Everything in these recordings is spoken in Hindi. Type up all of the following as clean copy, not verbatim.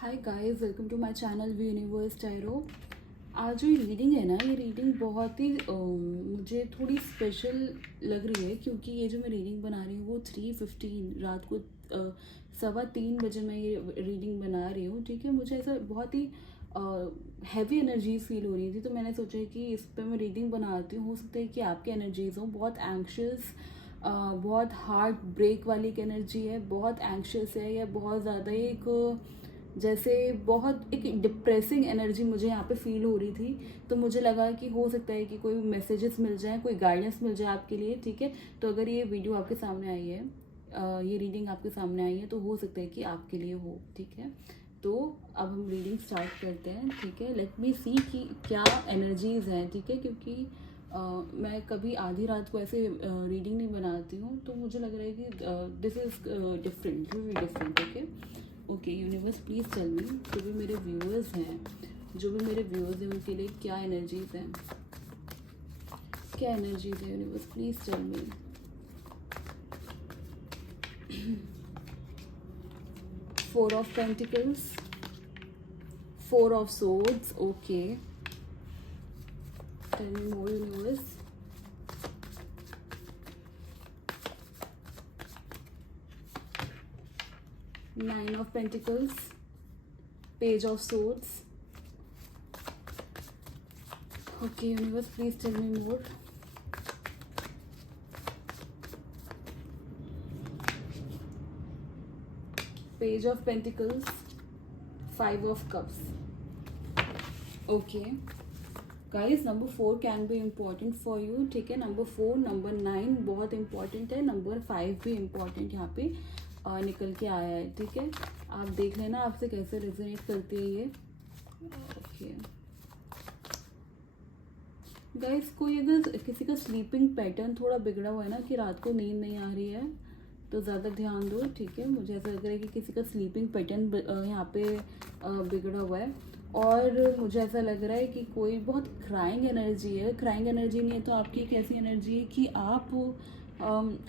Hi guys, welcome to my channel we universe tarot. आज जो ये रीडिंग है ना, ये रीडिंग बहुत ही मुझे थोड़ी स्पेशल लग रही है, क्योंकि ये जो मैं रीडिंग बना रही हूँ वो 3:15 रात को 3:15 बजे मैं ये रीडिंग बना रही हूँ। ठीक है, मुझे ऐसा बहुत ही हैवी एनर्जीज फील हो रही थी, तो मैंने सोचा कि इस पर मैं रीडिंग बनाती हूँ। हो सकता है कि आपकी एनर्जीज हो बहुत एंक्शियस, बहुत हार्ट ब्रेक वाली एक एनर्जी है, बहुत एंक्शियस है, या बहुत ज़्यादा एक जैसे बहुत एक डिप्रेसिंग एनर्जी मुझे यहाँ पे फील हो रही थी। तो मुझे लगा कि हो सकता है कि कोई मैसेजेस मिल जाए, कोई गाइडेंस मिल जाए आपके लिए। ठीक है, तो अगर ये वीडियो आपके सामने आई है, ये रीडिंग आपके सामने आई है, तो हो सकता है कि आपके लिए हो। ठीक है, तो अब हम रीडिंग स्टार्ट करते हैं। ठीक है, लेट मी सी कि क्या एनर्जीज हैं। ठीक है, क्योंकि मैं कभी आधी रात को ऐसे रीडिंग नहीं बनाती हूँ, तो मुझे लग रहा है कि this is different, different. Okay okay, universe please tell me, जो भी मेरे व्यूअर्स हैं उनके लिए क्या एनर्जीज हैं, क्या एनर्जीज है। Universe please tell me. 4 of Pentacles, 4 of Swords. Okay, tell me more, universe. 9 of Pentacles, Page of Swords. Okay, universe, please tell me more. Page of Pentacles, 5 of Cups. Okay guys, number 4 can be important for you. ठीक है, number 4, number 9 बहुत important है, number 5 भी important यहाँ पे निकल के आया है। ठीक है, आप देख लेना आपसे कैसे रेजोनेट करती है ये। ओके गाइस, कोई अगर किसी का स्लीपिंग पैटर्न थोड़ा बिगड़ा हुआ है ना, कि रात को नींद नहीं आ रही है, तो ज़्यादा ध्यान दो। ठीक है, मुझे ऐसा लग रहा है कि किसी का स्लीपिंग पैटर्न यहाँ पे बिगड़ा हुआ है, और मुझे ऐसा लग रहा है कि कोई बहुत क्राइंग एनर्जी है। क्राइंग एनर्जी नहीं है तो आपकी एक ऐसी एनर्जी है कि आप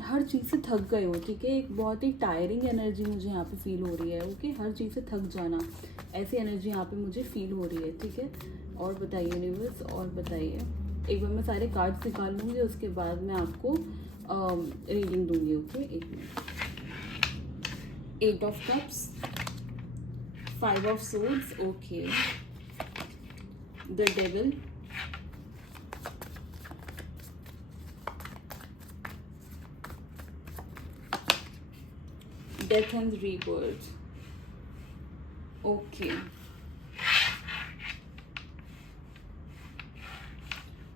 हर चीज़ से थक गए हो। ठीक है, एक बहुत ही टायरिंग एनर्जी मुझे यहाँ पे फील हो रही है। ओके, हर चीज़ से थक जाना, ऐसी एनर्जी यहाँ पे मुझे फील हो रही है। ठीक है, और बताइए यूनिवर्स, और बताइए। एक बार मैं सारे कार्ड्स निकाल लूँगी, उसके बाद मैं आपको रीडिंग दूंगी। ओके, एक minute. 8 of Cups, 5 of Swords. Okay, the Devil, Death and Rebirth. Okay,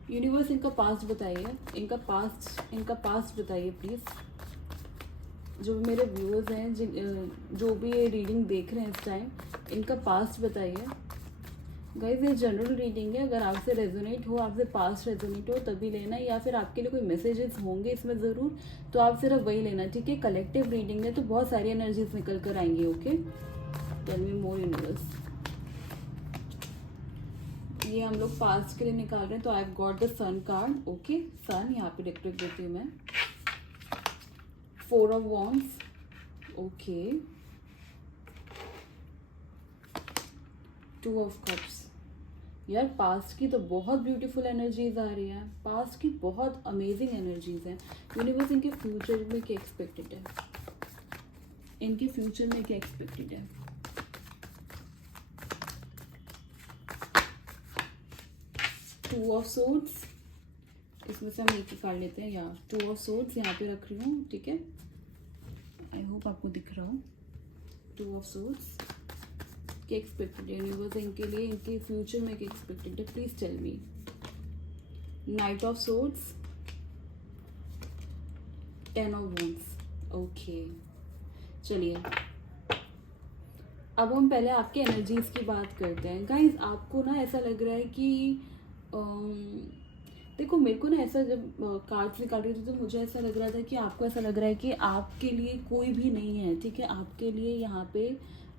universe इनका पास्ट बताइए, इनका पास्ट बताइए प्लीज़। जो भी मेरे व्यूअर्स हैं, जो भी ये रीडिंग देख रहे हैं इस टाइम, इनका पास्ट बताइए। गाइज, ये जनरल रीडिंग है, अगर आपसे रेजोनेट हो, आपसे पास्ट रेजोनेट हो तभी लेना, या फिर आपके लिए कोई मैसेजेस होंगे इसमें ज़रूर, तो आप सिर्फ वही लेना। ठीक है, कलेक्टिव रीडिंग है तो बहुत सारी एनर्जीज निकल कर आएंगी। ओके, टेल मी मोर यूनिवर्स। ये हम लोग पास्ट के लिए निकाल रहे हैं, तो I have got the sun card. Okay, sun यहाँ पे डिक्टेट देती हूँ मैं। 4 of Wands. Okay, 2 of Cups. यार, पास्ट की तो बहुत ब्यूटीफुल एनर्जीज आ रही हैं, पास्ट की बहुत अमेजिंग एनर्जीज हैं। यूनिवर्स, इनके फ्यूचर में क्या एक्सपेक्टेड है, इनके फ्यूचर में क्या एक्सपेक्टेड है। टू ऑफ सोर्ड्स, इसमें से हम एक ही कार्ड लेते हैं यार। 2 of Swords यहाँ पे रख रही हूँ। ठीक है, आई होप आपको दिख रहा हो। 2 of Swords क्या एक्सपेक्टेड है यूनिवर्स इनके लिए, इनके फ्यूचर में क्या एक्सपेक्टेड है, please tell me. Knight of swords, 10 of Wands. Okay, चलिए अब हम पहले आपके एनर्जीज की बात करते हैं। गाइज, आपको ना ऐसा लग रहा है कि देखो, मेरे को ना ऐसा जब कार्ड्स निकाल रही थी तो मुझे ऐसा लग रहा था कि आपको ऐसा लग रहा है कि आपके लिए कोई भी नहीं है। ठीक है, आपके लिए यहाँ पे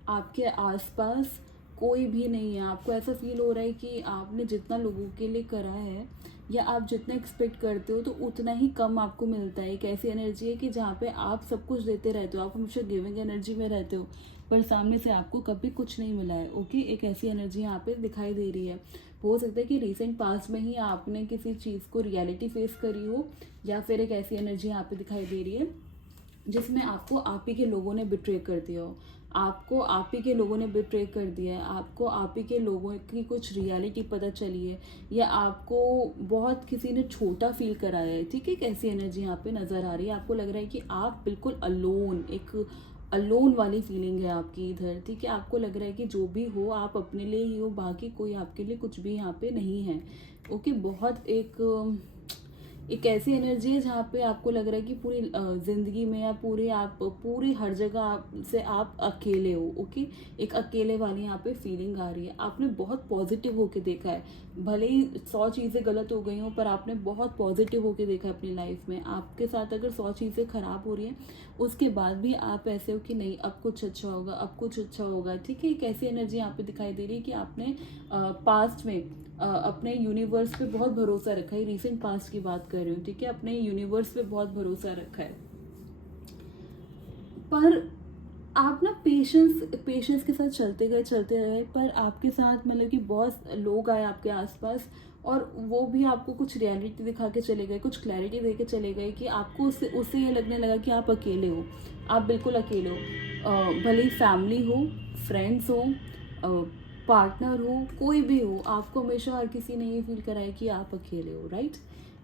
आपके आसपास कोई भी नहीं है। आपको ऐसा फील हो रहा है कि आपने जितना लोगों के लिए करा है, या आप जितना एक्सपेक्ट करते हो, तो उतना ही कम आपको मिलता है। एक ऐसी एनर्जी है कि जहाँ पे आप सब कुछ देते रहते हो, आप हमेशा गिविंग एनर्जी में रहते हो, पर सामने से आपको कभी कुछ नहीं मिला है। ओके, एक ऐसी एनर्जी यहाँ पे दिखाई दे रही है। हो सकता है कि रिसेंट पास्ट में ही आपने किसी चीज़ को रियलिटी फेस करी हो, या फिर एक ऐसी एनर्जी यहाँ पे दिखाई दे रही है जिसमें आपको आप ही के लोगों ने बिट्रे कर दिया हो, आपको आप ही के लोगों ने बिट्रे कर दिया है, आपको आप ही के लोगों की कुछ रियलिटी पता चली है, या आपको बहुत किसी ने छोटा फील कराया है। ठीक है, एक ऐसी एनर्जी यहाँ पे नज़र आ रही है। आपको लग रहा है कि आप बिल्कुल अलोन, एक अलोन वाली फीलिंग है आपकी इधर। ठीक है, आपको लग रहा है कि जो भी हो आप अपने लिए ही हो, बाकी कोई आपके लिए कुछ भी यहाँ पे नहीं है। ओके, बहुत एक ऐसी एनर्जी है जहाँ पे आपको लग रहा है कि पूरी ज़िंदगी में या पूरी हर जगह से आप अकेले हो। ओके, एक अकेले वाली यहाँ पे फीलिंग आ रही है। आपने बहुत पॉजिटिव होके देखा है, भले ही 100 चीज़ें गलत हो गई हों, पर आपने बहुत पॉजिटिव होके देखा है अपनी लाइफ में। आपके साथ अगर 100 चीज़ें ख़राब हो रही हैं, उसके बाद भी आप ऐसे हो कि नहीं, अब कुछ अच्छा होगा, अब कुछ अच्छा होगा। ठीक है, एक ऐसी एनर्जी यहाँ पे दिखाई दे रही है कि आपने पास्ट में अपने यूनिवर्स पे बहुत भरोसा रखा है। रिसेंट पास्ट की बात कर रही हूँ। ठीक है, अपने यूनिवर्स पे बहुत भरोसा रखा है, पर आप ना पेशेंस के साथ चलते रहे, पर आपके साथ मतलब कि बहुत लोग आए आपके आसपास, और वो भी आपको कुछ रियलिटी दिखा के चले गए, कुछ क्लैरिटी दे के चले गए कि आपको उससे ये लगने लगा कि आप अकेले हो। आप बिल्कुल अकेले हो। भले ही फैमिली हो, फ्रेंड्स हो, पार्टनर हो, कोई भी हो, आपको हमेशा हर किसी ने ये फील कराया कि आप अकेले हो। राइट,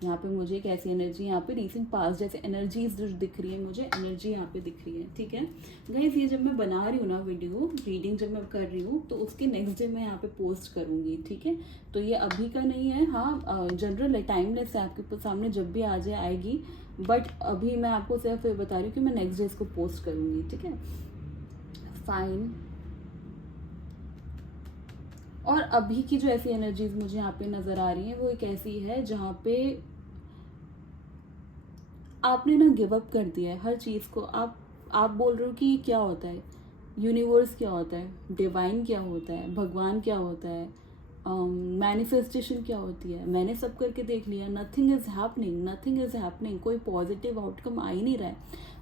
यहाँ पे मुझे एक ऐसी एनर्जी, यहाँ पे रिसेंट पास्ट जैसे एनर्जीज जो दिख रही है, मुझे एनर्जी यहाँ पे दिख रही है। ठीक है गाइस, ये जब मैं बना रही हूँ ना वीडियो, रीडिंग जब मैं कर रही हूँ, तो उसके नेक्स्ट डे मैं यहाँ पे पोस्ट करूँगी। ठीक है, तो ये अभी का नहीं है। हाँ, जनरल है, टाइमलेस है, आपके सामने जब भी आ जाए आएगी, बट अभी मैं आपको सिर्फ बता रही हूँ कि मैं नेक्स्ट डे इसको पोस्ट करूँगी। ठीक है, फाइन। और अभी की जो ऐसी एनर्जीज मुझे यहाँ पे नज़र आ रही हैं, वो एक ऐसी है जहाँ पे आपने ना गिव अप कर दिया है हर चीज़ को। आप बोल रहे हो कि क्या होता है, यूनिवर्स क्या होता है, डिवाइन क्या होता है, भगवान क्या होता है, मैनिफेस्टेशन क्या होती है। मैंने सब करके देख लिया, नथिंग इज़ हैपनिंग, कोई पॉजिटिव आउटकम आ ही नहीं रहा है।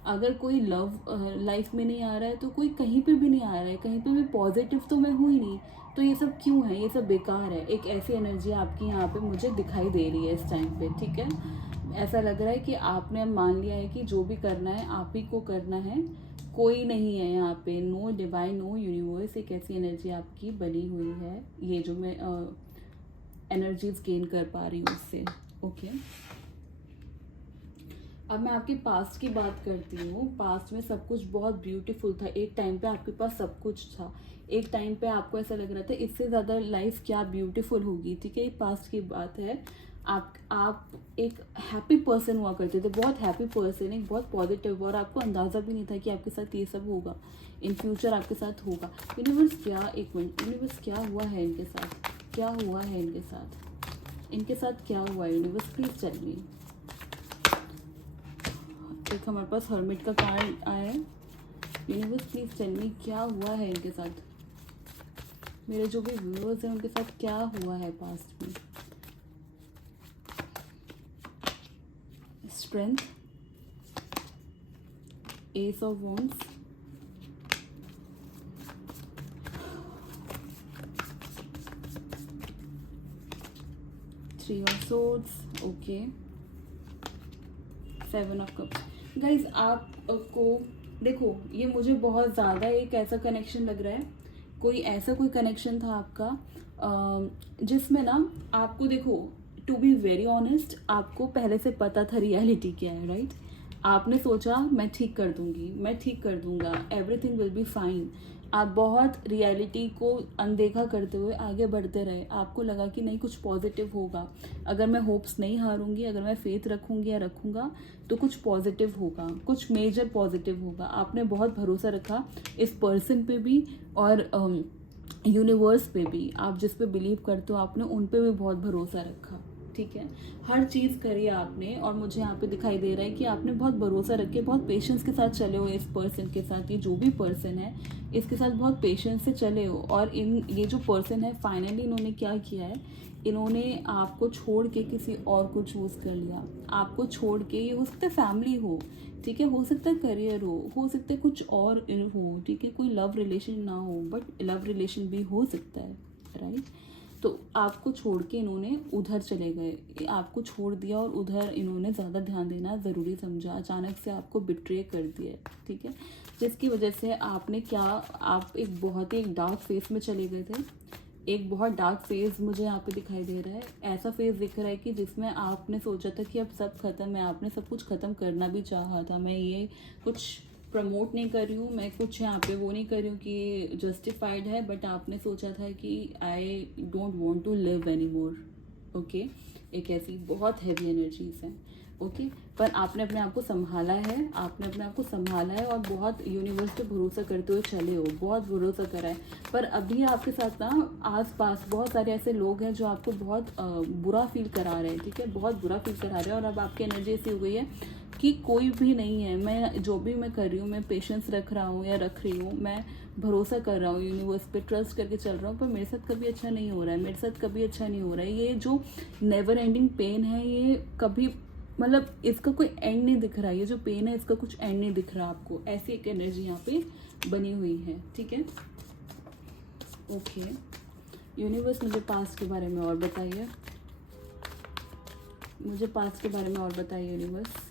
अगर कोई लव लाइफ में नहीं आ रहा है, तो कोई कहीं पे भी नहीं आ रहा है, कहीं पे भी पॉजिटिव तो मैं हूँ ही नहीं। तो ये सब क्यों है, ये सब बेकार है। एक ऐसी एनर्जी आपकी यहाँ पे मुझे दिखाई दे रही है इस टाइम पे। ठीक है, ऐसा लग रहा है कि आपने मान लिया है कि जो भी करना है आप ही को करना है, कोई नहीं है यहाँ पे, नो डिवाइन, नो यूनिवर्स। एक ऐसी एनर्जी आपकी बनी हुई है, ये जो मैं एनर्जीज गेन कर पा रही हूँ उससे। ओके, अब मैं आपके पास्ट की बात करती हूँ। पास्ट में सब कुछ बहुत ब्यूटीफुल था, एक टाइम पे आपके पास सब कुछ था, एक टाइम पे आपको ऐसा लग रहा था इससे ज़्यादा लाइफ क्या ब्यूटीफुल होगी। ठीक है, ये पास्ट की बात है। आप एक हैप्पी पर्सन हुआ करते थे, बहुत हैप्पी पर्सन, एक बहुत पॉजिटिव, और आपको अंदाज़ा भी नहीं था कि आपके साथ ये सब होगा, इन फ्यूचर आपके साथ होगा। यूनिवर्स क्या, एक मिनट, यूनिवर्स क्या हुआ है इनके साथ, क्या हुआ है इनके साथ, इनके साथ क्या हुआ है यूनिवर्स, प्लीज टेल मी। एक हमारे पास हर्मिट का कार्ड आया है। यूनिवर्स प्लीज टेल मी क्या हुआ है इनके साथ, मेरे जो भी व्यूअर्स हैं उनके साथ क्या हुआ है पास्ट में। Strength, S of wands, three of swords, okay, seven of cups. Guys आपको देखो, ये मुझे बहुत ज़्यादा एक ऐसा कनेक्शन लग रहा है, कोई कनेक्शन था आपका जिसमें ना आपको, देखो टू बी वेरी ऑनेस्ट, आपको पहले से पता था रियलिटी क्या है। राइट, आपने सोचा मैं ठीक कर दूंगी, मैं ठीक कर दूंगा, एवरीथिंग विल बी फाइन। आप बहुत रियलिटी को अनदेखा करते हुए आगे बढ़ते रहे। आपको लगा कि नहीं, कुछ पॉजिटिव होगा, अगर मैं होप्स नहीं हारूंगी, अगर मैं फेथ रखूंगी या रखूंगा, तो कुछ पॉजिटिव होगा, कुछ मेजर पॉजिटिव होगा। आपने बहुत भरोसा रखा इस पर्सन पे भी, और यूनिवर्स पे भी। आप जिस पे बिलीव करते हो, आपने उन पे भी बहुत भरोसा रखा। ठीक ठीक है, हर चीज़ करी आपने और मुझे यहाँ पे दिखाई दे रहा है कि आपने बहुत भरोसा रख के बहुत पेशेंस के साथ चले हो इस पर्सन के साथ। ये जो भी पर्सन है इसके साथ बहुत पेशेंस से चले हो, और ये जो पर्सन है फाइनली इन्होंने क्या किया है, इन्होंने आपको छोड़ के किसी और को चूज़ कर लिया। आपको छोड़ के, ये हो सकता है फैमिली हो, ठीक है, हो सकता है करियर हो सकता है कुछ और हो, ठीक है, कोई लव रिलेशन ना हो बट लव रिलेशन भी हो सकता है, राइट। तो आपको छोड़ के इन्होंने उधर चले गए, आपको छोड़ दिया और उधर इन्होंने ज़्यादा ध्यान देना ज़रूरी समझा, अचानक से आपको बिट्रे कर दिया, ठीक है, जिसकी वजह से आपने क्या, आप एक बहुत ही एक डार्क फेस में चले गए थे। एक बहुत डार्क फेज मुझे यहाँ पे दिखाई दे रहा है, ऐसा फेज दिख रहा है कि जिसमें आपने सोचा था कि अब सब खत्म है, आपने सब कुछ ख़त्म करना भी चाहा था। मैं ये कुछ प्रमोट नहीं कर रही हूँ, मैं कुछ यहाँ पे वो नहीं कर रही हूँ कि जस्टिफाइड है, बट आपने सोचा था कि I don't want to live any more, okay. एक ऐसी बहुत हैवी एनर्जीज हैं, ओके। पर आपने अपने आप को संभाला है, आपने अपने आप को संभाला है और बहुत यूनिवर्स पे भरोसा करते हुए चले हो, बहुत भरोसा करा है। पर अभी आपके साथ ना आसपास बहुत सारे ऐसे लोग हैं जो आपको बहुत बुरा फील करा रहे हैं, ठीक है, बहुत बुरा फील करा रहे हैं। और अब आपकी एनर्जी ऐसी हो गई है कि कोई भी नहीं है, मैं जो भी मैं कर रही हूँ, मैं पेशेंस रख रहा हूँ या रख रही हूँ, मैं भरोसा कर रहा हूँ यूनिवर्स पे, ट्रस्ट करके चल रहा हूँ, पर मेरे साथ कभी अच्छा नहीं हो रहा है, मेरे साथ कभी अच्छा नहीं हो रहा है। ये जो नेवर एंडिंग पेन है, ये कभी, मतलब इसका कोई एंड नहीं दिख रहा, ये जो पेन है इसका कुछ एंड नहीं दिख रहा आपको, ऐसी एक एनर्जी यहाँ पे बनी हुई है, ठीक है, ओके। यूनिवर्स मुझे पास्ट के बारे में और बताइए, मुझे पास्ट के बारे में और बताइए यूनिवर्स,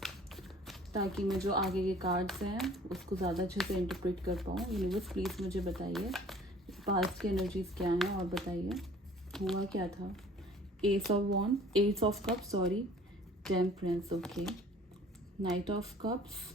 ताकि मैं जो आगे के कार्ड्स हैं उसको ज़्यादा अच्छे से इंटरप्रेट कर पाऊँ। यूनिवर्स प्लीज़ मुझे बताइए पास्ट की एनर्जीज क्या हैं और बताइए हुआ क्या था। S of cup, sorry, temperance, okay, night of cups.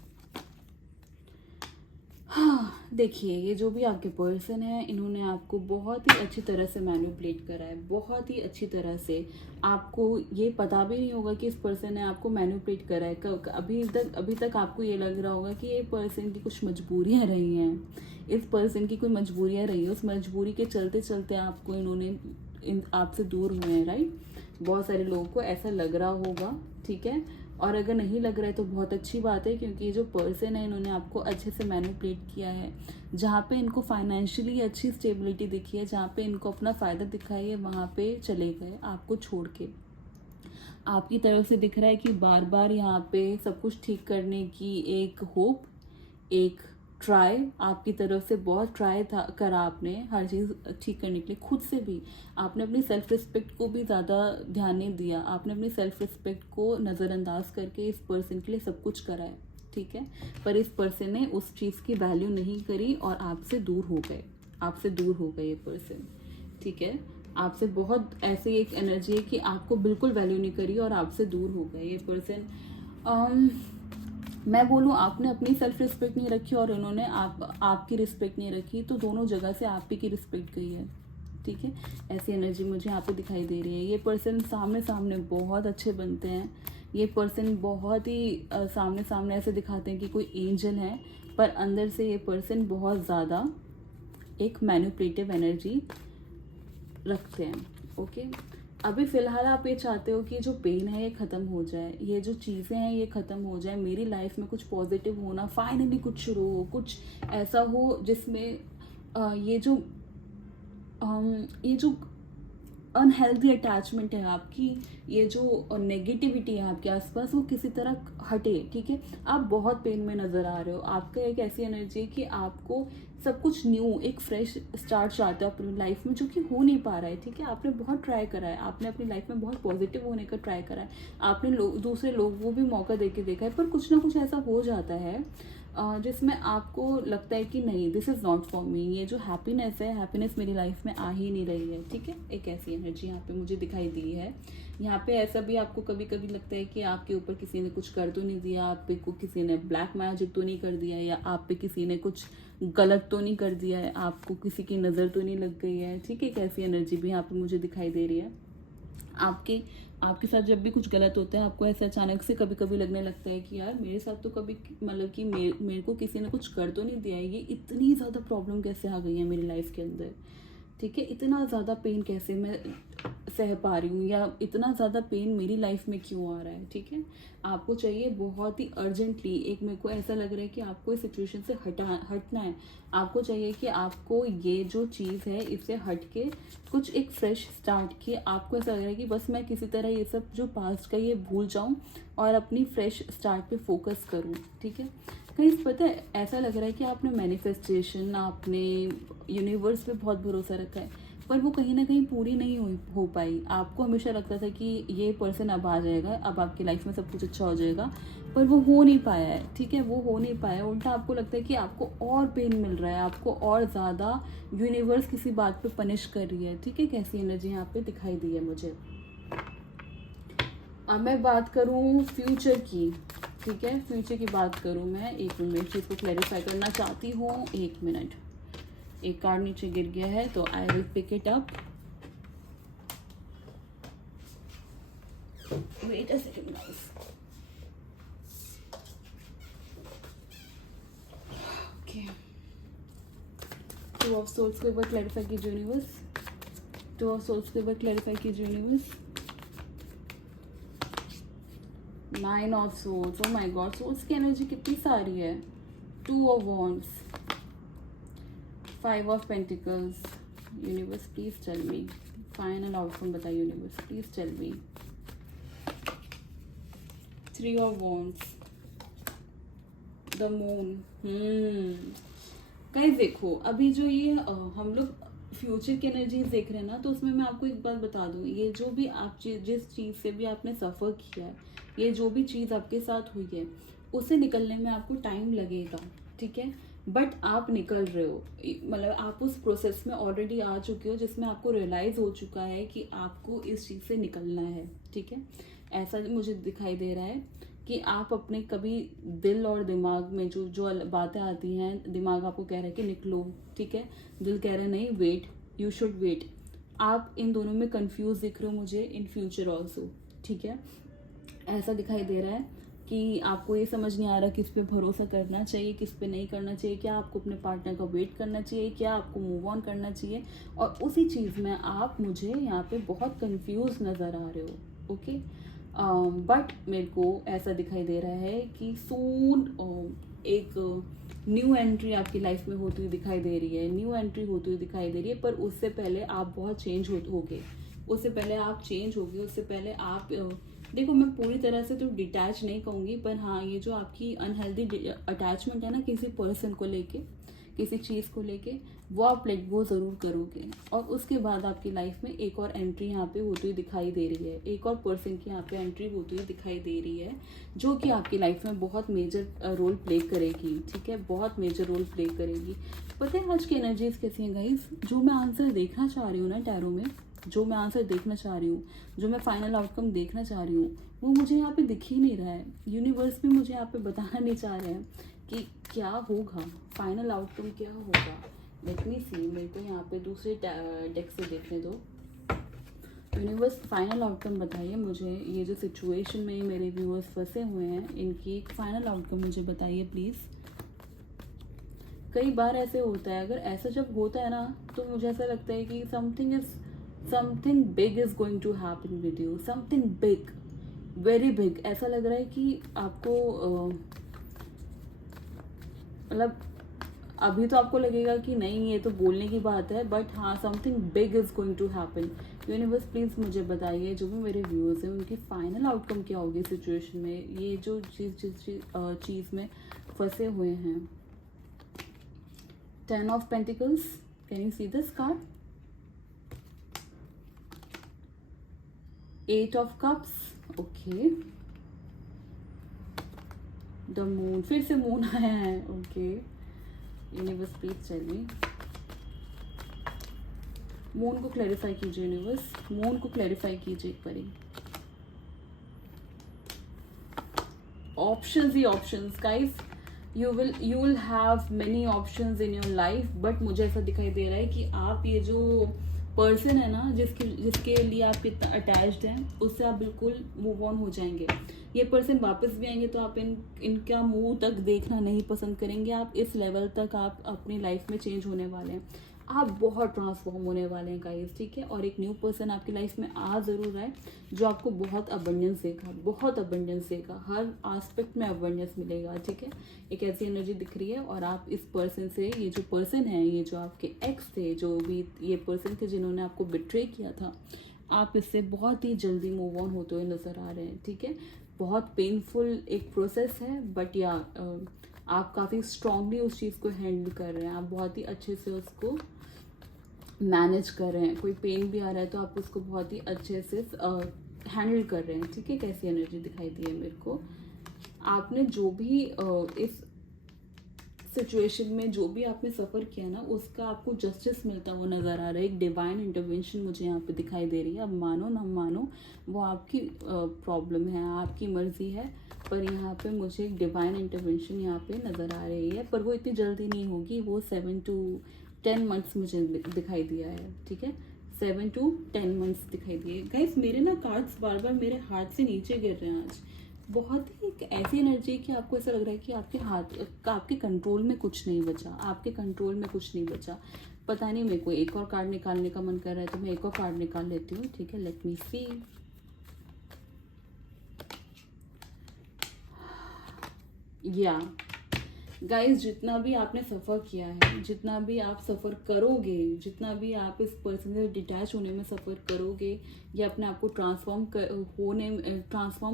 हाँ, देखिए, ये जो भी आपके पर्सन है, इन्होंने आपको बहुत ही अच्छी तरह से मैनिपुलेट करा है, बहुत ही अच्छी तरह से। आपको ये पता भी नहीं होगा कि इस पर्सन ने आपको मैनिपुलेट करा है। अभी तक आपको ये लग रहा होगा कि ये पर्सन की कुछ मजबूरियाँ रही हैं, इस पर्सन की कोई मजबूरियाँ रही है, उस मजबूरी के चलते चलते आपको इन्होंने आपसे दूर हुए हैं, राइट। बहुत सारे लोगों को ऐसा लग रहा होगा, ठीक है। और अगर नहीं लग रहा है तो बहुत अच्छी बात है, क्योंकि ये जो पर्सन है इन्होंने आपको अच्छे से मैनिपुलेट किया है। जहाँ पे इनको फाइनेंशियली अच्छी स्टेबिलिटी दिखी है, जहाँ पे इनको अपना फ़ायदा दिखा है, वहाँ पे चले गए आपको छोड़ के। आपकी तरफ से दिख रहा है कि बार बार यहाँ पे सब कुछ ठीक करने की एक होप, एक ट्राई, आपकी तरफ से बहुत ट्राई था करा आपने हर चीज़ ठीक करने के लिए। खुद से भी आपने अपनी सेल्फ रिस्पेक्ट को भी ज़्यादा ध्यान नहीं दिया, आपने अपनी सेल्फ रिस्पेक्ट को नज़रअंदाज करके इस पर्सन के लिए सब कुछ करा है, ठीक है। पर इस पर्सन ने उस चीज़ की वैल्यू नहीं करी और आपसे दूर हो गए, आपसे दूर हो गए ये पर्सन, ठीक है। आपसे बहुत ऐसी एक एनर्जी है कि आपको बिल्कुल वैल्यू नहीं करी और आपसे दूर हो गए ये पर्सन। मैं बोलूँ, आपने अपनी सेल्फ रिस्पेक्ट नहीं रखी और उन्होंने आपकी रिस्पेक्ट नहीं रखी, तो दोनों जगह से आप ही की रिस्पेक्ट गई है, ठीक है। ऐसी एनर्जी मुझे यहाँ पे दिखाई दे रही है। ये पर्सन सामने सामने बहुत अच्छे बनते हैं, ये पर्सन बहुत ही सामने सामने ऐसे दिखाते हैं कि कोई एंजल है, पर अंदर से ये पर्सन बहुत ज़्यादा एक मैनिपुलेटिव एनर्जी रखते हैं, ओके। अभी फ़िलहाल आप ये चाहते हो कि जो पेन है ये ख़त्म हो जाए, ये जो चीज़ें हैं ये ख़त्म हो जाए, मेरी लाइफ में कुछ पॉजिटिव होना, फाइनली कुछ शुरू हो, कुछ ऐसा हो जिसमें ये जो अनहेल्दी अटैचमेंट है आपकी, ये जो नेगेटिविटी है आपके आसपास, वो किसी तरह हटे, ठीक है। आप बहुत पेन में नज़र आ रहे हो, आपका एक ऐसी एनर्जी है कि आपको सब कुछ न्यू, एक फ्रेश स्टार्ट चाहते हो अपनी लाइफ में, जो कि हो नहीं पा रहा है, ठीक है। आपने बहुत ट्राई करा है, आपने अपनी लाइफ में बहुत पॉजिटिव होने का ट्राई करा है, आपने दूसरे लोगों को भी मौका दे के देखा है, पर कुछ ना कुछ ऐसा हो जाता है जिसमें आपको लगता है कि नहीं, this is not for me, ये जो हैप्पीनेस है, हैप्पीनेस मेरी लाइफ में आ ही नहीं रही है, ठीक है। एक ऐसी एनर्जी यहाँ पे मुझे दिखाई दी है। यहाँ पे ऐसा भी आपको कभी कभी लगता है कि आपके ऊपर किसी ने कुछ कर तो नहीं दिया, आप पे को किसी ने ब्लैक मैजिक तो नहीं कर दिया, या आप पे किसी ने कुछ गलत तो नहीं कर दिया है, आपको किसी की नज़र तो नहीं लग गई है, ठीक है। एक ऐसी एनर्जी भी यहाँ पे मुझे दिखाई दे रही है। आपके साथ जब भी कुछ गलत होता है, आपको ऐसे अचानक से कभी कभी लगने लगता है कि यार मेरे साथ तो कभी, मतलब कि मेरे को किसी ने कुछ कर तो नहीं दिया है, ये इतनी ज़्यादा प्रॉब्लम कैसे आ गई है मेरी लाइफ के अंदर, ठीक है, इतना ज़्यादा पेन कैसे मैं सह पा रही हूँ, या इतना ज़्यादा पेन मेरी लाइफ में क्यों आ रहा है। ठीक है, आपको चाहिए बहुत ही अर्जेंटली, एक मेरे को ऐसा लग रहा है कि आपको इस सिचुएशन से हटना है। आपको चाहिए कि आपको ये जो चीज़ है इससे हट के कुछ एक फ्रेश स्टार्ट किए। आपको ऐसा लग रहा है कि बस मैं किसी तरह ये सब जो पास्ट का ये भूल जाऊँ और अपनी फ्रेश स्टार्ट पे फोकस करूँ। ठीक है, कहीं पता है ऐसा लग रहा है कि आपने मैनिफेस्टेशन, आपने यूनिवर्स पे बहुत भरोसा रखा है, पर वो कहीं ना कहीं पूरी नहीं हो पाई। आपको हमेशा लगता था कि ये पर्सन अब आ जाएगा, अब आपकी लाइफ में सब कुछ अच्छा हो जाएगा, पर वो हो नहीं पाया है। ठीक है, वो हो नहीं पाया। उल्टा आपको लगता है कि आपको और पेन मिल रहा है, आपको और ज़्यादा यूनिवर्स किसी बात पे पनिश कर रही है। ठीक है, कैसी एनर्जी यहाँ पे दिखाई दी है मुझे। अब मैं बात करूँ फ्यूचर की। ठीक है, फ्यूचर की बात करूँ मैं, एक मिनट चीज़ को क्लैरिफाई करना चाहती हूँ। एक मिनट, एक कार्ड नीचे गिर गया है तो I will pick it up. Wait a second guys. Okay, two of souls को एक बार क्लैरिफाई कीजिए यूनिवर्स। टू ऑफ सोल्स को एक बार क्लैरिफाई कीजिए universe. Nine of souls, oh my God, souls की एनर्जी कितनी सारी है। Two of wands, five of pentacles. Universe please tell me, final outcome बताइए universe, please tell me. Three of wands, the moon. Guys देखो, अभी जो ये हम लोग फ्यूचर की एनर्जीज देख रहे हैं ना, तो उसमें मैं आपको एक बात बता दूं, ये जो भी आप जिस चीज़ से भी आपने सफ़र किया है, ये जो भी चीज़ आपके साथ हुई है, उससे निकलने में आपको टाइम लगेगा। ठीक है, बट आप निकल रहे हो, मतलब आप उस प्रोसेस में ऑलरेडी आ चुके हो जिसमें आपको रियलाइज़ हो चुका है कि आपको इस चीज़ से निकलना है। ठीक है, ऐसा मुझे दिखाई दे रहा है कि आप अपने कभी दिल और दिमाग में जो जो बातें आती हैं, दिमाग आपको कह रहा है कि निकलो, ठीक है, दिल कह रहा है नहीं, वेट, यू शुड वेट। आप इन दोनों में कंफ्यूज दिख रहे हो मुझे, इन फ्यूचर ऑल्सो। ठीक है, ऐसा दिखाई दे रहा है कि आपको ये समझ नहीं आ रहा किस पे भरोसा करना चाहिए, किस पे नहीं करना चाहिए, क्या आपको अपने पार्टनर का वेट करना चाहिए, क्या आपको मूव ऑन करना चाहिए, और उसी चीज़ में आप मुझे यहाँ पे बहुत कंफ्यूज नज़र आ रहे हो। ओके, बट मेरे को ऐसा दिखाई दे रहा है कि सून एक न्यू एंट्री आपकी लाइफ में होती हुई दिखाई दे रही है, न्यू एंट्री होती हुई दिखाई दे रही है, पर उससे पहले आप बहुत चेंज होगे, उससे पहले आप चेंज होगे, उससे पहले आप देखो, मैं पूरी तरह से तो डिटैच नहीं कहूँगी, पर हाँ, ये जो आपकी अनहेल्दी अटैचमेंट है ना किसी पर्सन को लेके, किसी चीज़ को लेके, वो आप लेट गो ज़रूर करोगे, और उसके बाद आपकी लाइफ में एक और एंट्री यहाँ पे होती हुई दिखाई दे रही है, एक और पर्सन की यहाँ पे एंट्री होती हुई दिखाई दे रही है, जो कि आपकी लाइफ में बहुत मेजर रोल प्ले करेगी। ठीक है, बहुत मेजर रोल प्ले करेगी। पता है आज की एनर्जीज कैसी हैं गाइस? जो मैं आंसर देखना चाह रही हूँ ना टैरो में, जो मैं आंसर देखना चाह रही हूँ, जो मैं फाइनल आउटकम देखना चाह रही हूँ, वो मुझे यहाँ पे दिख ही नहीं रहा है। यूनिवर्स भी मुझे यहाँ पे बताना नहीं चाह रहे हैं कि क्या होगा, फाइनल आउटकम क्या होगा। लेट मी सी, मेरे को यहाँ पे दूसरे डेक से देखने दो। यूनिवर्स फाइनल आउटकम बताइए मुझे, ये जो सिचुएशन में मेरे व्यूअर्स फंसे हुए हैं, इनकी एक फाइनल आउटकम मुझे बताइए प्लीज़। कई बार ऐसे होता है, अगर ऐसा जब होता है ना, तो मुझे ऐसा लगता है कि something big is going to happen with you, something big, very big. ऐसा लग रहा है कि आपको मतलब अभी तो आपको लगेगा कि नहीं ये तो बोलने की बात है, बट हाँ, something big is going to happen. Universe please मुझे बताइए, जो भी मेरे व्यूअर्स हैं उनकी फाइनल आउटकम क्या होगी सिचुएशन में, ये जो चीज़ में फंसे हुए हैं। 10 of Pentacles, can you see this card? 8 of Cups, okay. The Moon, फिर से मून आया है, okay. Universe please tell me, moon को क्लैरिफाई कीजिए यूनिवर्स, मून को क्लैरिफाई कीजिए एक बारी। ऑप्शंस ही options guys, you will have many options in your life, but मुझे ऐसा दिखाई दे रहा है कि आप ये जो पर्सन है ना, जिसके लिए आप इतना अटैच्ड हैं, उससे आप बिल्कुल मूव ऑन हो जाएंगे। ये पर्सन वापस भी आएंगे तो आप इनका मुंह तक देखना नहीं पसंद करेंगे। आप इस लेवल तक आप अपनी लाइफ में चेंज होने वाले हैं। आप बहुत ट्रांसफॉर्म होने वाले हैं गाइस, ठीक है। और एक न्यू पर्सन आपकी लाइफ में आ ज़रूर रहा है जो आपको बहुत अबंडेंस देगा, बहुत अबंडेंस देगा, हर आस्पेक्ट में अबंडेंस मिलेगा, ठीक है। एक ऐसी एनर्जी दिख रही है और आप इस पर्सन से, ये जो पर्सन है, ये जो आपके एक्स थे, जो भी ये पर्सन थे जिन्होंने आपको बिट्रे किया था, आप इससे बहुत ही जल्दी मूव ऑन होते हुए नज़र आ रहे हैं, ठीक है। बहुत पेनफुल एक प्रोसेस है, बट या आप काफ़ी स्ट्रांगली उस चीज़ को हैंडल कर रहे हैं, आप बहुत ही अच्छे से उसको मैनेज कर रहे हैं। कोई पेन भी आ रहा है तो आप उसको बहुत ही अच्छे से हैंडल कर रहे हैं, ठीक है। कैसी एनर्जी दिखाई दी है मेरे को, आपने जो भी इस सिचुएशन में जो भी आपने सफ़र किया ना, उसका आपको जस्टिस मिलता हुआ नज़र आ रहा है। एक डिवाइन इंटरवेंशन मुझे यहाँ पे दिखाई दे रही है। अब मानो ना मानो वो आपकी प्रॉब्लम है, आपकी मर्जी है, पर यहाँ पे मुझे एक डिवाइन इंटरवेंशन यहाँ पे नज़र आ रही है, पर वो इतनी जल्दी नहीं होगी। वो 7 to 10 मंथ्स मुझे दिखाई दिया है, ठीक है। 7 to 10 मंथ्स दिखाई दिए। गाइस मेरे ना कार्ड्स बार बार मेरे हाथ से नीचे गिर रहे हैं आज। बहुत ही एक ऐसी एनर्जी कि आपको ऐसा लग रहा है कि आपके हाथ आपके कंट्रोल में कुछ नहीं बचा, आपके कंट्रोल में कुछ नहीं बचा। पता नहीं, मेरे को एक और कार्ड निकालने का मन कर रहा है तो मैं एक और कार्ड निकाल लेती हूँ, ठीक है। लेट मी सी। या गाइस, जितना भी आपने सफ़र किया है, जितना भी आप सफ़र करोगे, जितना भी आप इस पर्सन से डिटैच होने में सफ़र करोगे, या अपने आप को ट्रांसफॉर्म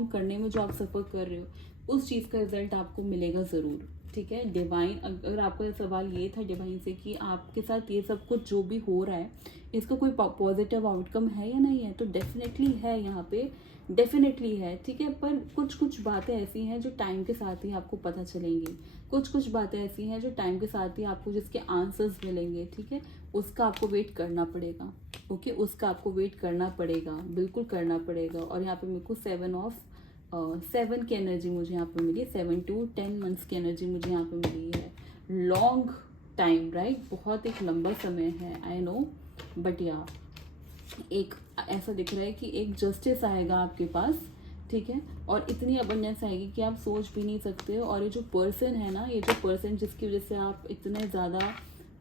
करने में जो आप सफ़र कर रहे हो, उस चीज़ का रिजल्ट आपको मिलेगा ज़रूर, ठीक है। डिवाइन, अगर आपका सवाल ये था डिवाइन से कि आपके साथ ये सब कुछ जो भी हो रहा है, इसका कोई पॉजिटिव आउटकम है या नहीं है, तो डेफिनेटली है, यहाँ पे डेफिनेटली है, ठीक है। पर कुछ कुछ बातें ऐसी हैं जो टाइम के साथ ही आपको पता चलेंगी, कुछ कुछ बातें ऐसी हैं जो टाइम के साथ ही आपको जिसके आंसर्स मिलेंगे, ठीक है। उसका आपको वेट करना पड़ेगा, ओके, उसका आपको वेट करना पड़ेगा, बिल्कुल करना पड़ेगा। और यहाँ पे मेरे को 7 की एनर्जी मुझे यहाँ पे मिली, 7 to 10 मंथ्स की एनर्जी मुझे यहाँ पे मिली है। लॉन्ग टाइम, राइट, बहुत एक लंबा समय है, आई नो, बट या एक ऐसा दिख रहा है कि एक जस्टिस आएगा आपके पास, ठीक है। और इतनी अबंडेंस आएगी कि आप सोच भी नहीं सकते हो। और ये जो पर्सन है ना, ये जो पर्सन जिसकी वजह से आप इतने ज़्यादा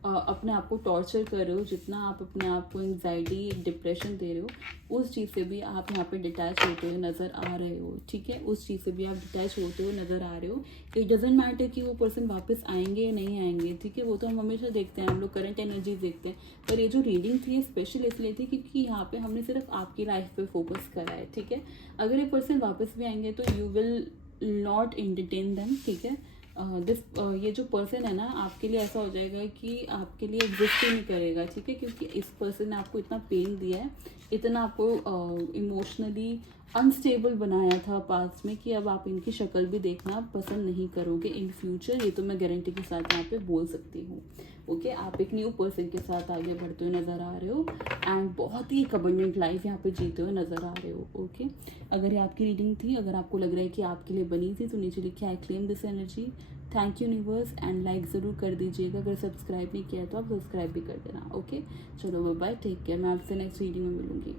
अपने आप को टॉर्चर कर रहे हो, जितना आप अपने आप को एंग्जाइटी, डिप्रेशन दे रहे हो, उस चीज़ से भी आप यहाँ पे डिटैच होते हुए नज़र आ रहे हो, ठीक है। उस चीज़ से भी आप डिटैच होते हुए नज़र आ रहे हो। इट डजेंट मैटर कि वो पर्सन वापस आएंगे या नहीं आएंगे, ठीक है। वो तो हम हमेशा देखते हैं, हम लोग करंट एनर्जी देखते हैं। पर ये जो रीडिंग थी ये स्पेशल इसलिए थी क्योंकि यहाँ पे हमने सिर्फ आपकी लाइफ पे फोकस करा है, ठीक है। अगर ये पर्सन वापस भी आएंगे तो you will not entertain them, ठीक है। ये जो पर्सन है ना, आपके लिए ऐसा हो जाएगा कि आपके लिए एग्जिस्ट ही नहीं करेगा, ठीक है। क्योंकि इस पर्सन ने आपको इतना पेन दिया है, इतना आपको इमोशनली अनस्टेबल बनाया था पास्ट में, कि अब आप इनकी शक्ल भी देखना पसंद नहीं करोगे इन फ्यूचर। ये तो मैं गारंटी के साथ यहाँ पे बोल सकती हूँ, ओके। आप एक न्यू पर्सन के साथ आगे बढ़ते हुए नज़र आ रहे हो एंड बहुत ही एक अबंडेंट लाइफ यहाँ पे जीते हुए नज़र आ रहे हो, ओके। अगर ये आपकी रीडिंग थी, अगर आपको लग रहा है कि आपके लिए बनी थी, तो नीचे लिखे I claim this energy, thank you universe, and like ज़रूर कर दीजिएगा। अगर सब्सक्राइब नहीं किया तो आप सब्सक्राइब भी कर देना, ओके। चलो बाय बाय, टेक केयर, मैं आपसे नेक्स्ट रीडिंग में मिलूंगी।